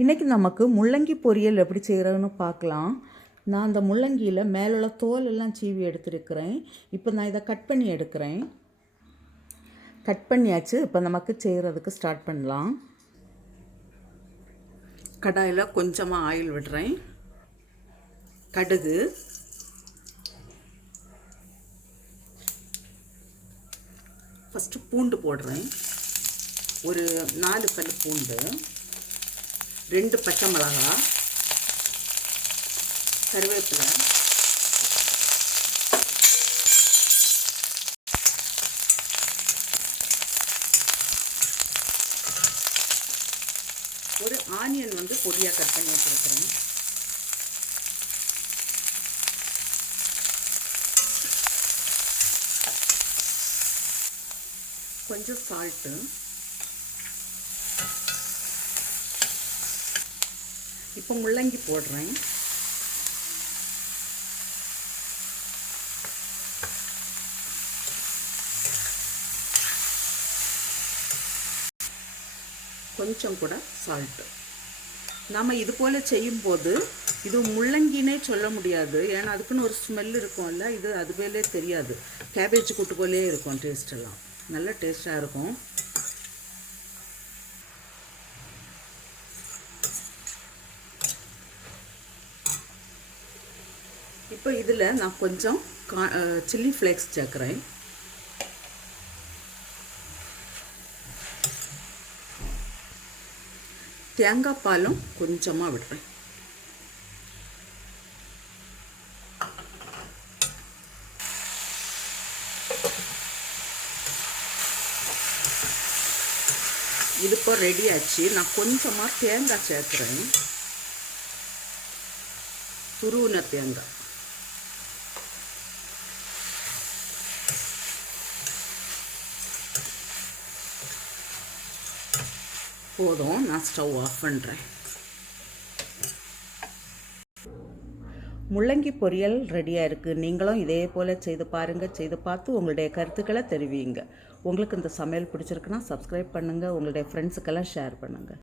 இன்றைக்கி நமக்கு முள்ளங்கி பொரியல் எப்படி செய்கிறதுன்னு பார்க்கலாம். நான் அந்த முள்ளங்கியில் மேலுள்ள தோலெல்லாம் சீவி எடுத்துருக்கிறேன். இப்போ நான் இதை கட் பண்ணி எடுக்கிறேன். கட் பண்ணியாச்சு. இப்போ நமக்கு செய்கிறதுக்கு ஸ்டார்ட் பண்ணலாம். கடாயில் கொஞ்சமாக ஆயில் விடுறேன். கடுகு, ஃபஸ்ட்டு பூண்டு போடுறேன். ஒரு 4 பல் பூண்டு, 2 பச்சை மிளகாய், கருவேப்பிலை, ஒரு ஆனியன் பொடியாக கட் பண்ணி வச்சுருக்கிறேன். கொஞ்சம் சால்ட்டு, இப்போ முள்ளங்கி போடுறேன். கொஞ்சம் கூட சால்ட்டு. நாம் இது போல் செய்யும்போது இது முள்ளங்கினே சொல்ல முடியாது, ஏன்னா அதுக்குன்னு ஒரு ஸ்மெல் இருக்கும்ல. இது அது போலே தெரியாது, கேபேஜ் கூட்டு போலே இருக்கும். டேஸ்டெல்லாம் நல்ல டேஸ்ட்டாக இருக்கும். இப்போ இதில் நான் கொஞ்சம் சில்லி ஃப்ளேக்ஸ் சேர்க்குறேன். தேங்காய் பாலும் கொஞ்சமாக விடுறேன். இது இப்போ ரெடி ஆச்சு. நான் கொஞ்சமாக தேங்காய் சேர்க்குறேன், துருவின தேங்காய். போதும், நான் ஸ்டவ் ஆஃப் பண்ணுறேன். முள்ளங்கி பொரியல் ரெடியாக இருக்குது. நீங்களும் இதே போல் செய்து பாருங்கள். செய்து பார்த்து உங்களுடைய கருத்துக்களை தெரிவிங்க. உங்களுக்கு இந்த சமையல் பிடிச்சிருக்குன்னா சப்ஸ்கிரைப் பண்ணுங்கள். உங்களுடைய ஃப்ரெண்ட்ஸுக்கெல்லாம் ஷேர் பண்ணுங்கள்.